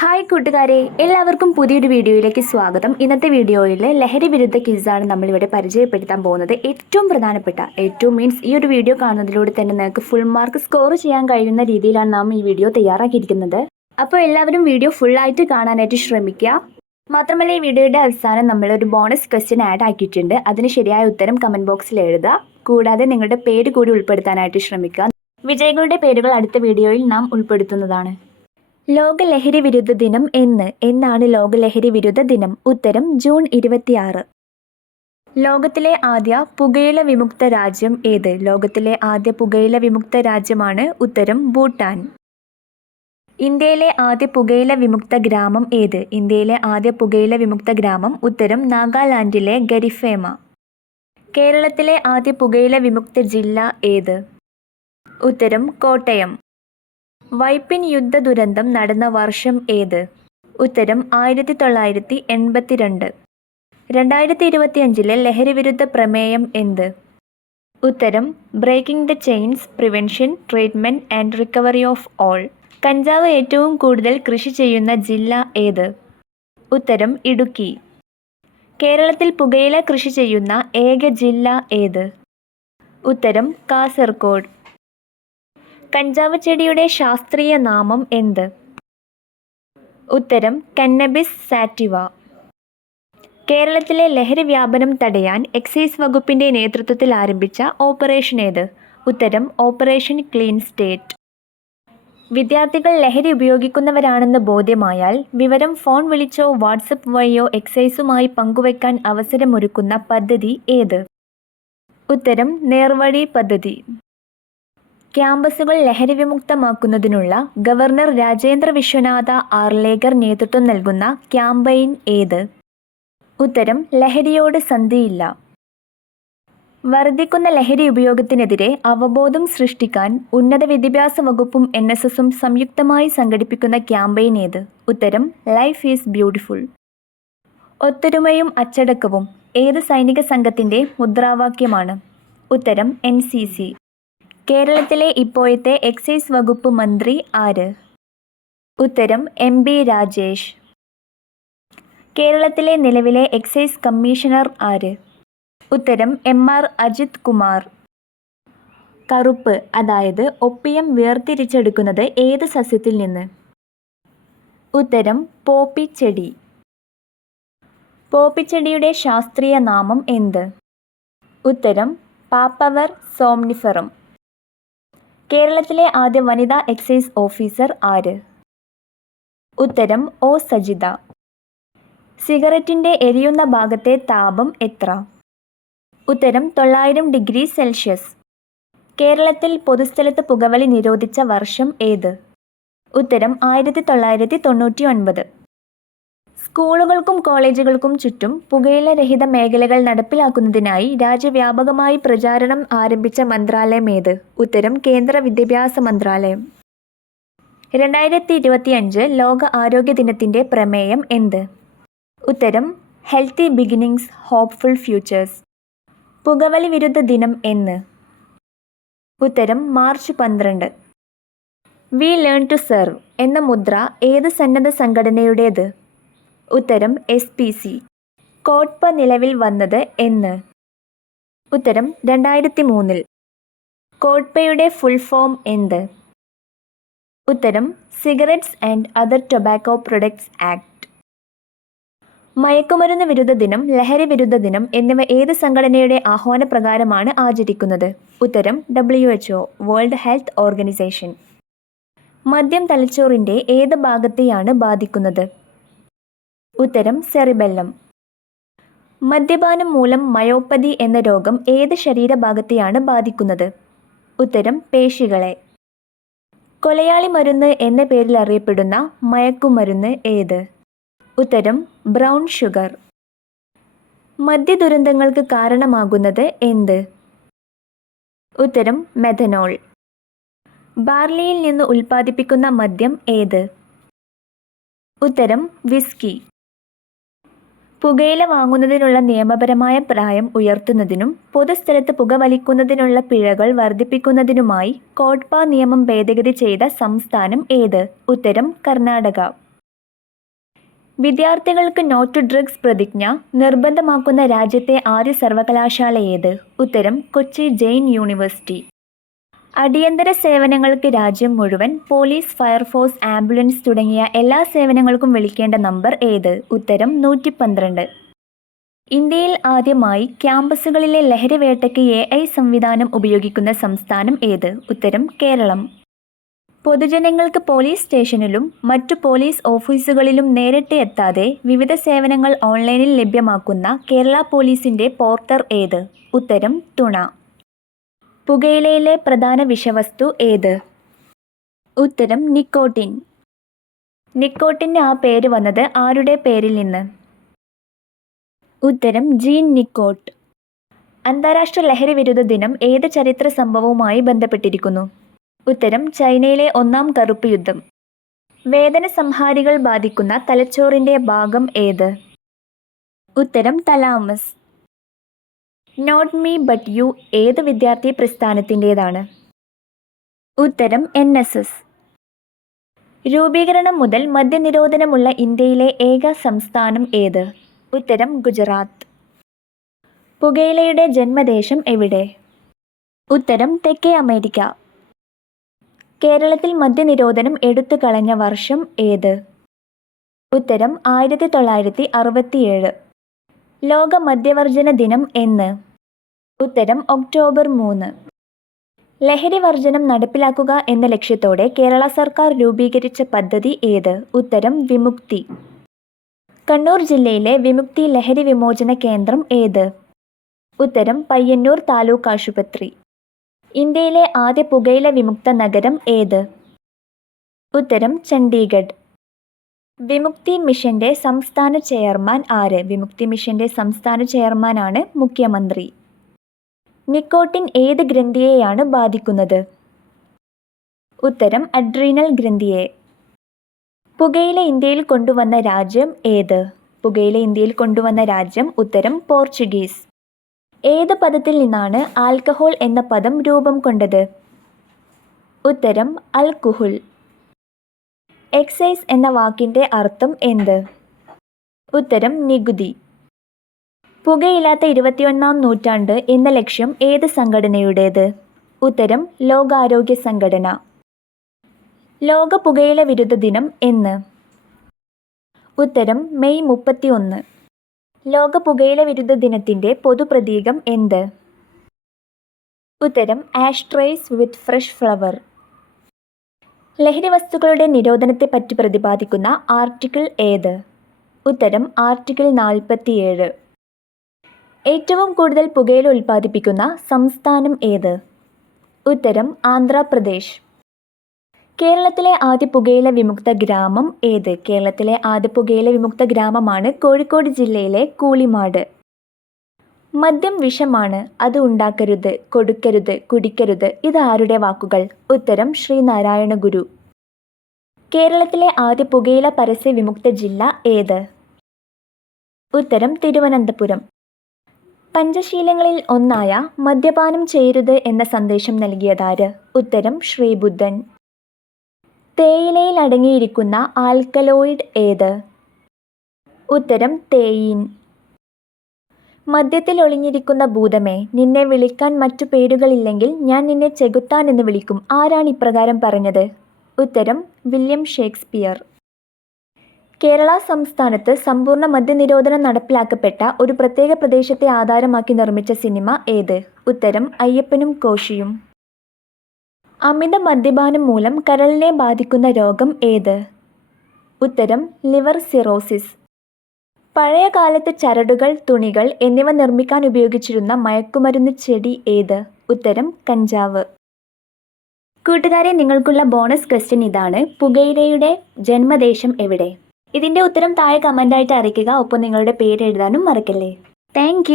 Hi കൂട്ടുകാരെ എല്ലാവർക്കും പുതിയൊരു വീഡിയോയിലേക്ക് സ്വാഗതം. ഇന്നത്തെ വീഡിയോയിൽ ലഹരി വിരുദ്ധ കിസാണ് നമ്മളിവിടെ പരിചയപ്പെടുത്താൻ പോകുന്നത്. ഏറ്റവും പ്രധാനപ്പെട്ട ഏറ്റവും മീൻസ് ഈ ഒരു വീഡിയോ കാണുന്നതിലൂടെ തന്നെ നിങ്ങൾക്ക് ഫുൾ മാർക്ക് സ്കോർ ചെയ്യാൻ കഴിയുന്ന രീതിയിലാണ് നാം ഈ വീഡിയോ തയ്യാറാക്കിയിരിക്കുന്നത്. അപ്പോൾ എല്ലാവരും വീഡിയോ ഫുള്ളായിട്ട് കാണാനായിട്ട് ശ്രമിക്കുക. മാത്രമല്ല ഈ വീഡിയോയുടെ അവസാനം നമ്മളൊരു ബോണസ് ക്വസ്റ്റ്യൻ ആഡ് ആക്കിയിട്ടുണ്ട്. അതിന് ശരിയായ ഉത്തരം കമന്റ് ബോക്സിൽ എഴുതുക. കൂടാതെ നിങ്ങളുടെ പേര് കൂടി ഉൾപ്പെടുത്താനായിട്ട് ശ്രമിക്കുക. വിജയികളുടെ പേരുകൾ അടുത്ത വീഡിയോയിൽ നാം ഉൾപ്പെടുത്തുന്നതാണ്. ലോക ലഹരി വിരുദ്ധ ദിനം എന്ന് എന്നാണ് ലോക ലഹരി വിരുദ്ധ ദിനം. ഉത്തരം ജൂൺ ഇരുപത്തിയാറ്. ലോകത്തിലെ ആദ്യ പുകയില വിമുക്ത രാജ്യം ഏത്? ലോകത്തിലെ ആദ്യ പുകയില വിമുക്ത രാജ്യമാണ് ഉത്തരം ഭൂട്ടാൻ. ഇന്ത്യയിലെ ആദ്യ പുകയില വിമുക്ത ഗ്രാമം ഏത്? ഇന്ത്യയിലെ ആദ്യ പുകയില വിമുക്ത ഗ്രാമം ഉത്തരം നാഗാലാൻഡിലെ ഗരിഫേമ. കേരളത്തിലെ ആദ്യ പുകയില വിമുക്ത ജില്ല ഏത്? ഉത്തരം കോട്ടയം. വൈപ്പിൻ യുദ്ധ ദുരന്തം നടന്ന വർഷം ഏത്? ഉത്തരം ആയിരത്തി തൊള്ളായിരത്തി എൺപത്തിരണ്ട് രണ്ടായിരത്തി ഇരുപത്തിയഞ്ചിലെ ലഹരി വിരുദ്ധ പ്രമേയം എന്ത്? ഉത്തരം breaking the chains prevention treatment and recovery of all. കഞ്ചാവ് ഏറ്റവും കൂടുതൽ കൃഷി ചെയ്യുന്ന ജില്ല ഏത്? ഉത്തരം ഇടുക്കി. കേരളത്തിൽ പുകയില കൃഷി ചെയ്യുന്ന ഏക ജില്ല ഏത്? ഉത്തരം കാസർഗോഡ്. കഞ്ചാവ് ചെടിയുടെ ശാസ്ത്രീയ നാമം എന്ത്? ഉത്തരം കന്നബിസ് സാറ്റിവ. കേരളത്തിലെ ലഹരി വ്യാപനം തടയാൻ എക്സൈസ് വകുപ്പിന്റെ നേതൃത്വത്തിൽ ആരംഭിച്ച ഓപ്പറേഷൻ ഏത്? ഉത്തരം ഓപ്പറേഷൻ ക്ലീൻ സ്റ്റേറ്റ്. വിദ്യാർത്ഥികൾ ലഹരി ഉപയോഗിക്കുന്നവരാണെന്ന് ബോധ്യമായാൽ വിവരം ഫോൺ വിളിച്ചോ വാട്സപ്പ് വഴിയോ എക്സൈസുമായി പങ്കുവയ്ക്കാൻ അവസരമൊരുക്കുന്ന പദ്ധതി ഏത്? ഉത്തരം നേർവഴി പദ്ധതി. ക്യാമ്പസുകൾ ലഹരി വിമുക്തമാക്കുന്നതിനുള്ള ഗവർണർ രാജേന്ദ്ര വിശ്വനാഥ ആർലേക്കർ നേതൃത്വം നൽകുന്ന ക്യാമ്പയിൻ ഏത്? ഉത്തരം ലഹരിയോട് സന്ധിയില്ല. വർദ്ധിക്കുന്ന ലഹരി ഉപയോഗത്തിനെതിരെ അവബോധം സൃഷ്ടിക്കാൻ ഉന്നത വിദ്യാഭ്യാസ വകുപ്പും എൻ എസ് എസും സംയുക്തമായി സംഘടിപ്പിക്കുന്ന ക്യാമ്പയിൻ ഏത്? ഉത്തരം ലൈഫ് ഈസ് ബ്യൂട്ടിഫുൾ. ഒത്തൊരുമയും അച്ചടക്കവും ഏത് സൈനിക സംഘത്തിന്റെ മുദ്രാവാക്യമാണ്? ഉത്തരം എൻ സി സി. കേരളത്തിലെ ഇപ്പോഴത്തെ എക്സൈസ് വകുപ്പ് മന്ത്രി ആര്? ഉത്തരം എം ബി രാജേഷ്. കേരളത്തിലെ നിലവിലെ എക്സൈസ് കമ്മീഷണർ ആര്? ഉത്തരം എം ആർ അജിത് കുമാർ. കറുപ്പ് അതായത് ഒപ്പിയം വേർതിരിച്ചെടുക്കുന്നത് ഏത് സസ്യത്തിൽ നിന്ന്? ഉത്തരം പോപ്പി ചെടി പോപ്പിച്ചെടിയുടെ ശാസ്ത്രീയ നാമം എന്ത്? ഉത്തരം പാപ്പവർ സോംനിഫറം. കേരളത്തിലെ ആദ്യ വനിതാ എക്സൈസ് ഓഫീസർ ആര്? ഉത്തരം ഒ സജിത. സിഗരറ്റിന്റെ എരിയുന്ന ഭാഗത്തെ താപം എത്ര? ഉത്തരം തൊള്ളായിരം ഡിഗ്രി സെൽഷ്യസ്. കേരളത്തിൽ പൊതുസ്ഥലത്ത് പുകവലി നിരോധിച്ച വർഷം ഏത്? ഉത്തരം ആയിരത്തി തൊള്ളായിരത്തി തൊണ്ണൂറ്റി ഒൻപത്. സ്കൂളുകൾക്കും കോളേജുകൾക്കും ചുറ്റും പുകയില രഹിത മേഖലകൾ നടപ്പിലാക്കുന്നതിനായി രാജ്യവ്യാപകമായി പ്രചാരണം ആരംഭിച്ച മന്ത്രാലയം ഏത്? ഉത്തരം കേന്ദ്ര വിദ്യാഭ്യാസ മന്ത്രാലയം. രണ്ടായിരത്തി ഇരുപത്തിയഞ്ച് ലോക ആരോഗ്യ ദിനത്തിന്റെ പ്രമേയം എന്ത്? ഉത്തരം ഹെൽത്തി ബിഗിനിങ്സ് ഹോപ്പ്ഫുൾ ഫ്യൂച്ചേഴ്സ്. പുകവലി വിരുദ്ധ ദിനം എന്ന്. ഉത്തരം മാർച്ച് പന്ത്രണ്ട്. വി ലേൺ ടു സെർവ് എന്ന മുദ്ര ഏത് സന്നദ്ധ സംഘടനയുടേത്? ഉത്തരം എസ് പി സി കോട്ട്പ നിലവിൽ വന്നത് എന്ന്. ഉത്തരം രണ്ടായിരത്തി മൂന്നിൽ കോട്ട്പയുടെ ഫുൾ ഫോം എന്ത്? ഉത്തരം cigarettes and other tobacco products act മയക്കുമരുന്ന് വിരുദ്ധ ദിനം ലഹരി വിരുദ്ധ ദിനം എന്നിവ ഏത് സംഘടനയുടെ ആഹ്വാന പ്രകാരമാണ് ആചരിക്കുന്നത്? ഉത്തരം W H O world health organisation മദ്യം തലച്ചോറിന്റെ ഏത് ഭാഗത്തെയാണ് ബാധിക്കുന്നത്? ഉത്തരം സെറിബെല്ലം. മദ്യപാനം മൂലം മയോപ്പതി എന്ന രോഗം ഏത് ശരീരഭാഗത്തെയാണ് ബാധിക്കുന്നത്? ഉത്തരം പേശികളെ. കൊലയാളി മരുന്ന് എന്ന പേരിൽ അറിയപ്പെടുന്ന മയക്കുമരുന്ന് ഏത്? ഉത്തരം ബ്രൗൺ ഷുഗർ. മദ്യ ദുരന്തങ്ങൾക്ക് കാരണമാകുന്നത് എന്ത്? ഉത്തരം മെഥനോൾ. ബാർലിയിൽ നിന്ന് ഉൽപ്പാദിപ്പിക്കുന്ന മദ്യം ഏത്? ഉത്തരം വിസ്കി. പുകയില വാങ്ങുന്നതിനുള്ള നിയമപരമായ പ്രായം ഉയർത്തുന്നതിനും പൊതുസ്ഥലത്ത് പുക വലിക്കുന്നതിനുള്ള പിഴകൾ വർദ്ധിപ്പിക്കുന്നതിനുമായി കോട്ട്പ നിയമം ഭേദഗതി ചെയ്ത സംസ്ഥാനം ഏത്? ഉത്തരം കർണാടക. വിദ്യാർത്ഥികൾക്ക് നോട്ട് ടു ഡ്രഗ്സ് പ്രതിജ്ഞ നിർബന്ധമാക്കുന്ന രാജ്യത്തെ ആദ്യ സർവകലാശാല ഏത്? ഉത്തരം കൊച്ചി ജെയിൻ യൂണിവേഴ്സിറ്റി. അടിയന്തര സേവനങ്ങൾക്ക് രാജ്യം മുഴുവൻ പോലീസ് ഫയർഫോഴ്സ് ആംബുലൻസ് തുടങ്ങിയ എല്ലാ സേവനങ്ങൾക്കും വിളിക്കേണ്ട നമ്പർ ഏത്? ഉത്തരം നൂറ്റി പന്ത്രണ്ട് ഇന്ത്യയിൽ ആദ്യമായി ക്യാമ്പസുകളിലെ ലഹരിവേട്ടയ്ക്ക് എ ഐ സംവിധാനം ഉപയോഗിക്കുന്ന സംസ്ഥാനം ഏത്? ഉത്തരം കേരളം. പൊതുജനങ്ങൾക്ക് പോലീസ് സ്റ്റേഷനിലും മറ്റു പോലീസ് ഓഫീസുകളിലും നേരിട്ട് എത്താതെ വിവിധ സേവനങ്ങൾ ഓൺലൈനിൽ ലഭ്യമാക്കുന്ന കേരള പോലീസിന്റെ പോർട്ടർ ഏത്? ഉത്തരം തുണ. പുകയിലയിലെ പ്രധാന വിഷവസ്തു ഏത്? ഉത്തരം നിക്കോട്ടിൻ. നിക്കോട്ടിന് ആ പേര് വന്നത് ആരുടെ പേരിൽ നിന്ന്? ഉത്തരം ജീൻ നിക്കോട്ട്. അന്താരാഷ്ട്ര ലഹരി വിരുദ്ധ ദിനം ഏത് ചരിത്ര സംഭവവുമായി ബന്ധപ്പെട്ടിരിക്കുന്നു? ഉത്തരം ചൈനയിലെ ഒന്നാം കറുപ്പ് യുദ്ധം. വേദന സംഹാരികൾ ബാധിക്കുന്ന തലച്ചോറിന്റെ ഭാഗം ഏത്? ഉത്തരം thalamus. Not me but you ഏത് വിദ്യാർത്ഥി പ്രസ്ഥാനത്തിന്റെതാണ്? ഉത്തരം എൻ എസ് എസ്. രൂപീകരണം മുതൽ മദ്യനിരോധനമുള്ള ഇന്ത്യയിലെ ഏക സംസ്ഥാനം ഏത്? ഉത്തരം ഗുജറാത്ത്. പുകയിലയുടെ ജന്മദേശം എവിടെ? ഉത്തരം തെക്കേ അമേരിക്ക. കേരളത്തിൽ മദ്യനിരോധനം എടുത്തു കളഞ്ഞ വർഷം ഏത്? ഉത്തരം ആയിരത്തി തൊള്ളായിരത്തി അറുപത്തിയേഴ്. ലോക മദ്യവർജന ദിനം എന്ന്. ഉത്തരം ഒക്ടോബർ മൂന്ന്. ലഹരി വർജനം നടപ്പിലാക്കുക എന്ന ലക്ഷ്യത്തോടെ കേരള സർക്കാർ രൂപീകരിച്ച പദ്ധതി ഏത്? ഉത്തരം വിമുക്തി. കണ്ണൂർ ജില്ലയിലെ വിമുക്തി ലഹരി വിമോചന കേന്ദ്രം ഏത്? ഉത്തരം പയ്യന്നൂർ താലൂക്ക് ആശുപത്രി. ഇന്ത്യയിലെ ആദ്യ പുകയില വിമുക്ത നഗരം ഏത്? ഉത്തരം ചണ്ഡീഗഡ്. വിമുക്തി മിഷന്റെ സംസ്ഥാന ചെയർമാൻ ആര്? വിമുക്തി മിഷന്റെ സംസ്ഥാന ചെയർമാനാണ് മുഖ്യമന്ത്രി. നിക്കോട്ടിൻ ഏത് ഗ്രന്ഥിയെയാണ് ബാധിക്കുന്നത്? ഉത്തരം അഡ്രീനൽ ഗ്രന്ഥിയെ. പുകയില ഇന്ത്യയിൽ കൊണ്ടുവന്ന രാജ്യം ഏത്? പുകയില ഇന്ത്യയിൽ കൊണ്ടുവന്ന രാജ്യം ഉത്തരം പോർച്ചുഗീസ്. ഏത് പദത്തിൽ നിന്നാണ് ആൽക്കഹോൾ എന്ന പദം രൂപം കൊണ്ടത്? ഉത്തരം അൽക്കുഹുൽ. എക്സൈസ് എന്ന വാക്കിന്റെ അർത്ഥം എന്ത്? ഉത്തരം നികുതി. പുകയില്ലാത്ത ഇരുപത്തിയൊന്നാം നൂറ്റാണ്ട് എന്ന ലക്ഷ്യം ഏത് സംഘടനയുടേത്? ഉത്തരം ലോകാരോഗ്യ സംഘടന. ലോക പുകയില വിരുദ്ധ ദിനം എന്ന്. ഉത്തരം മെയ് മുപ്പത്തിയൊന്ന്. ലോക പുകയില വിരുദ്ധ ദിനത്തിന്റെ പൊതുപ്രതീകം എന്ത്? ഉത്തരം ആഷ്ട്രേസ് വിത്ത് ഫ്രഷ് ഫ്ലവർ. ലഹരി വസ്തുക്കളുടെ നിരോധനത്തെപ്പറ്റി പ്രതിപാദിക്കുന്ന ആർട്ടിക്കിൾ ഏത്? ഉത്തരം ആർട്ടിക്കിൾ നാൽപ്പത്തിയേഴ്. ഏറ്റവും കൂടുതൽ പുകയില ഉൽപ്പാദിപ്പിക്കുന്ന സംസ്ഥാനം ഏത്? ഉത്തരം ആന്ധ്രാപ്രദേശ്. കേരളത്തിലെ ആദ്യ പുകയില വിമുക്ത ഗ്രാമം ഏത്? കേരളത്തിലെ ആദ്യ പുകയില വിമുക്ത ഗ്രാമമാണ് കോഴിക്കോട് ജില്ലയിലെ കൂളിമാട്. മദ്യം വിഷമാണ് അത് ഉണ്ടാക്കരുത് കൊടുക്കരുത് കുടിക്കരുത് ഇതാരുടെ വാക്കുകൾ? ഉത്തരം ശ്രീനാരായണ ഗുരു. കേരളത്തിലെ ആദ്യ പുകയില പരസ്യ വിമുക്ത ജില്ല ഏത്? ഉത്തരം തിരുവനന്തപുരം. പഞ്ചശീലങ്ങളിൽ ഒന്നായ മദ്യപാനം ചെയ്യരുത് എന്ന സന്ദേശം നൽകിയതാര്? ഉത്തരം ശ്രീബുദ്ധൻ. തേയിലയിൽ അടങ്ങിയിരിക്കുന്ന ആൽക്കലോയിഡ് ഏത്? ഉത്തരം തേയിൻ. മദ്യത്തിൽ ഒളിഞ്ഞിരിക്കുന്ന ഭൂതമേ നിന്നെ വിളിക്കാൻ മറ്റു പേരുകളില്ലെങ്കിൽ ഞാൻ നിന്നെ ചെകുത്താൻ എന്ന് വിളിക്കും. ആരാണ് ഇപ്രകാരം പറഞ്ഞത്? ഉത്തരം വില്യം ഷേക്സ്പിയർ. കേരള സംസ്ഥാനത്ത് സമ്പൂർണ മദ്യനിരോധനം നടപ്പിലാക്കപ്പെട്ട ഒരു പ്രത്യേക പ്രദേശത്തെ ആധാരമാക്കി നിർമ്മിച്ച സിനിമ ഏത്? ഉത്തരം അയ്യപ്പനും കോശിയും. അമിത മദ്യപാനം മൂലം കരളിനെ ബാധിക്കുന്ന രോഗം ഏത്? ഉത്തരം ലിവർ സിറോസിസ്. പഴയ കാലത്ത് ചരടുകൾ തുണികൾ എന്നിവ നിർമ്മിക്കാൻ ഉപയോഗിച്ചിരുന്ന മയക്കുമരുന്ന് ചെടി ഏത്? ഉത്തരം കഞ്ചാവ്. കൂട്ടുകാരെ നിങ്ങൾക്കുള്ള ബോണസ് ക്വസ്റ്റ്യൻ ഇതാണ്. പുകയിലയുടെ ജന്മദേശം എവിടെ? ഇതിന്റെ ഉത്തരം താഴെ കമന്റായിട്ട് അറിയിക്കുക. ഒപ്പം നിങ്ങളുടെ പേര് എഴുതാനും മറക്കല്ലേ. താങ്ക്